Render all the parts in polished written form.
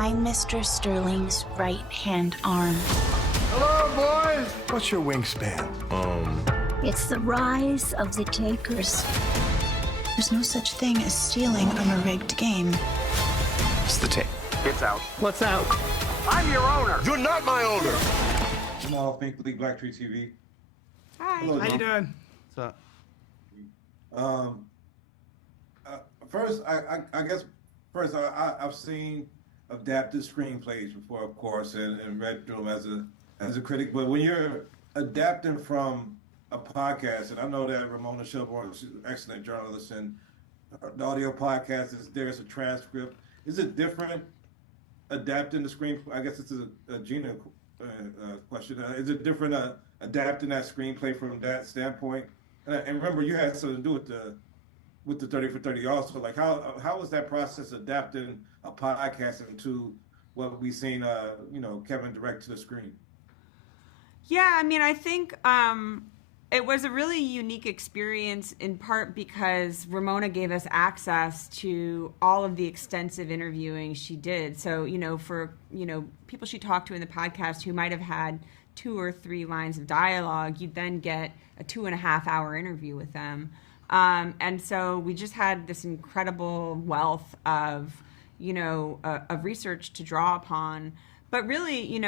I'm Mr. Sterling's right-hand arm. Hello, boys. What's your wingspan? It's the rise of the takers. There's no such thing as stealing from a rigged game. It's the tape. It's out. What's out? I'm your owner. You're not my owner. Small Pink League Black Tree TV. Hi. Hello, How you John. doing? So, First, I guess first I've seen adapted screenplays before, of course, and read through them as a critic. But when you're adapting from a podcast, and I know that Ramona Shelburne is an excellent journalist, and the audio podcast there's a transcript. Is it different adapting the screenplay? I guess this is a Gina question. Is it different adapting that screenplay from that standpoint? And remember, you had something to do with the 30 for 30 also. Like, how was that process adapting a podcast into what we've seen, Kevin direct to the screen? Yeah, I mean, I think it was a really unique experience in part because Ramona gave us access to all of the extensive interviewing she did. So, for, people she talked to in the podcast who might have had 2 or 3 lines of dialogue, you'd then get a 2.5-hour interview with them. And so we just had this incredible wealth of research to draw upon. But really,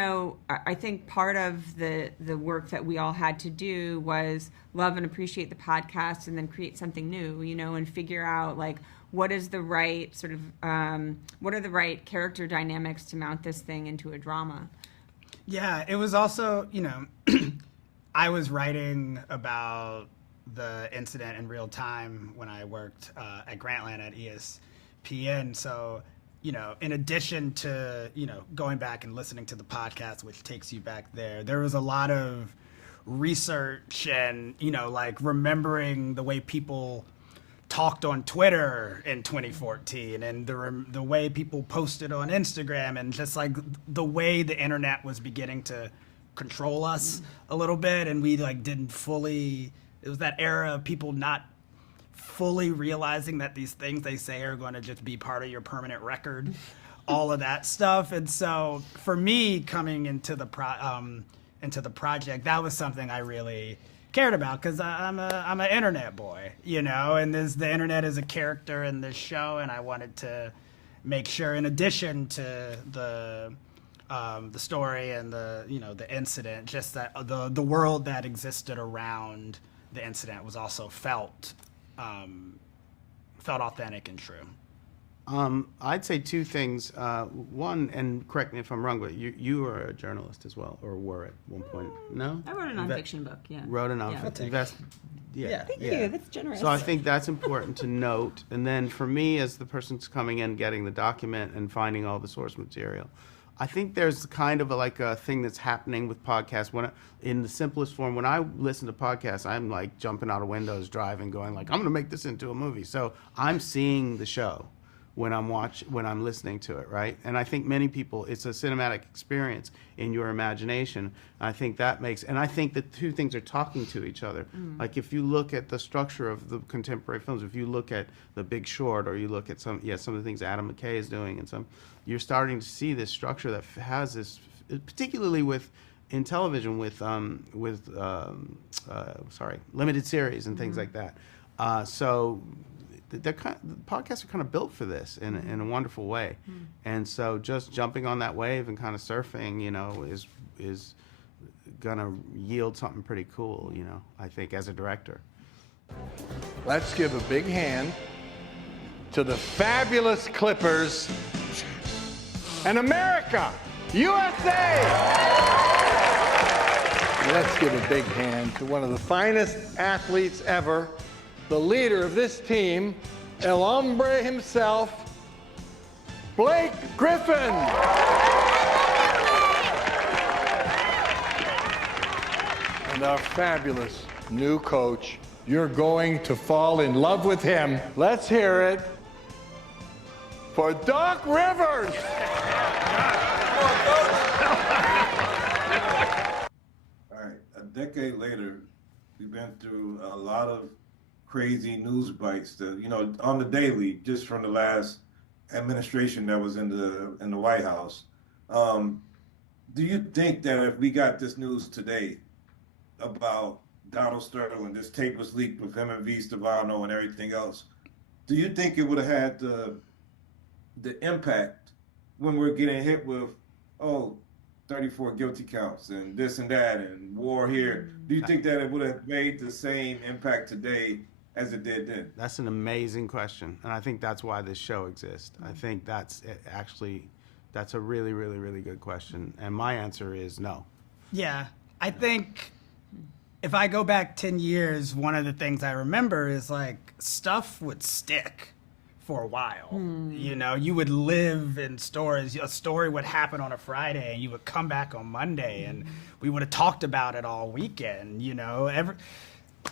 I think part of the work that we all had to do was love and appreciate the podcast and then create something new, and figure out like what is the right sort of, what are the right character dynamics to mount this thing into a drama. Yeah, it was also, I was writing about the incident in real time when I worked at Grantland at ESPN. So, in addition to, going back and listening to the podcast, which takes you back there was a lot of research and, like remembering the way people talked on Twitter in 2014 and the way people posted on Instagram and just like the way the internet was beginning to control us a little bit. And we like didn't fully, it was that era of people not fully realizing that these things they say are going to just be part of your permanent record, all of that stuff. And so for me coming into the project, that was something I really cared about because I'm an internet boy, and the internet is a character in this show, and I wanted to make sure, in addition to the story and the incident, just that the world that existed around the incident was also felt authentic and true. I'd say 2 things. One, and correct me if I'm wrong, but you were a journalist as well, or were at one point. No? I wrote a nonfiction book, yeah. Wrote a nonfiction. Yeah. Thank you. That's generous. So I think that's important to note. And then for me, as the person's coming in, getting the document and finding all the source material, I think there's kind of a thing that's happening with podcasts. In the simplest form, when I listen to podcasts, I'm like jumping out of windows, driving, going like, I'm going to make this into a movie. So I'm seeing the show when I'm listening to it, right? And I think many people, it's a cinematic experience in your imagination. I think that and I think the 2 things are talking to each other. Like if you look at the structure of the contemporary films, if you look at The Big Short, or you look at some of the things Adam McKay is doing, and you're starting to see this structure that has this, particularly in television with limited series and things like that. So the podcasts are kind of built for this in a wonderful way. And so just jumping on that wave and kind of surfing, is gonna yield something pretty cool, I think, as a director. Let's give a big hand to the fabulous Clippers and America, USA! Let's give a big hand to one of the finest athletes ever, the leader of this team, El Hombre himself, Blake Griffin. And our fabulous new coach. You're going to fall in love with him. Let's hear it for Doc Rivers. All right, a decade later, we've been through a lot of crazy news bites that, on the daily, just from the last administration that was in the White House. Do you think that if we got this news today about Donald Sterling, this tape was leaked with him and V. Stefano and everything else, do you think it would have had the impact when we're getting hit with 34 guilty counts and this and that and war here? Do you think that it would have made the same impact today as it did then? That's an amazing question, and I think that's why this show exists. I think that's a really, really, really good question, and my answer is no. Yeah, I think if I go back 10 years, one of the things I remember is like stuff would stick for a while. You know, you would live in stories. A story would happen on a Friday, and you would come back on Monday, and we would have talked about it all weekend. You know,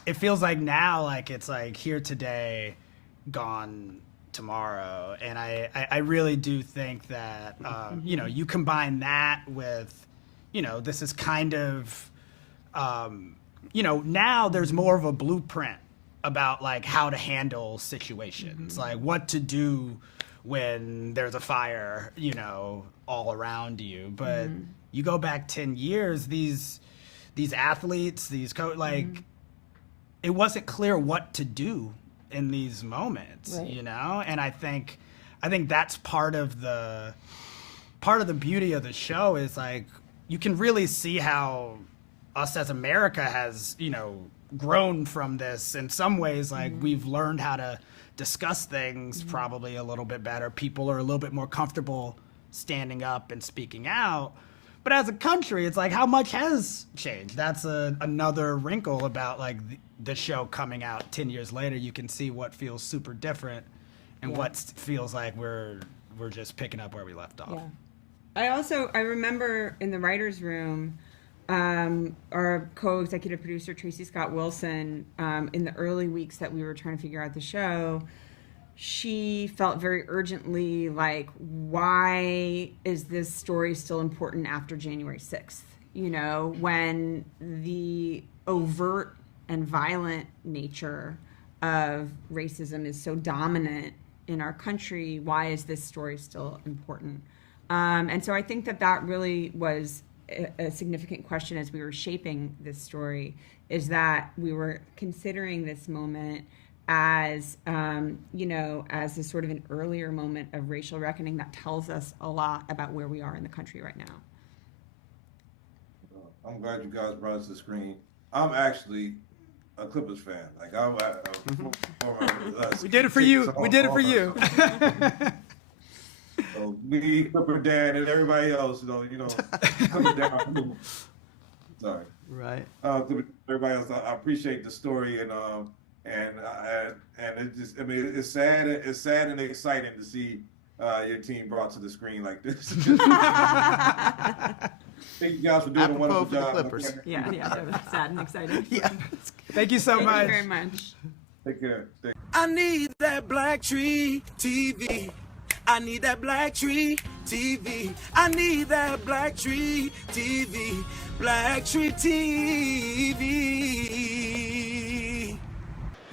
it feels like now, like it's like here today, gone tomorrow. And I really do think that, you know, you combine that with, you know, this is kind of, you know, now there's more of a blueprint about like how to handle situations, like what to do when there's a fire, you know, all around you. But you go back 10 years, these athletes, it wasn't clear what to do in these moments, you know? And I think that's part of the beauty of the show is like, you can really see how us as America has, you know, grown from this in some ways. Like we've learned how to discuss things probably a little bit better. People are a little bit more comfortable standing up and speaking out. But as a country, it's like how much has changed. That's another wrinkle about like the show coming out 10 years later. You can see what feels super different and what feels like we're just picking up where we left off. Yeah. I remember in the writer's room, our co-executive producer, Tracy Scott Wilson, in the early weeks that we were trying to figure out the show, she felt very urgently like, why is this story still important after January 6th? You know, when the overt and violent nature of racism is so dominant in our country, why is this story still important? And so I think that really was a significant question as we were shaping this story, is that we were considering this moment as, you know, as a sort of an earlier moment of racial reckoning that tells us a lot about where we are in the country right now. I'm glad you guys brought us to the screen. I'm actually a Clippers fan. Like we did it for you. We did it for you. So me, Clipper Dan, and everybody else, you know, Clipper down. Sorry. Right. Everybody else, I appreciate the story, and it just, I mean, it's sad and exciting to see your team brought to the screen like this. Thank you guys for doing a wonderful job. Clippers. Yeah, that was sad and exciting. Yeah. Thank you so much. Thank you very much. Take care. I need that Black Tree TV. I need that Black Tree TV. I need that Black Tree TV. Black Tree TV.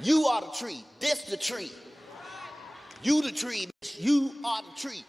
You are the tree. This the tree. You the tree. You are the tree.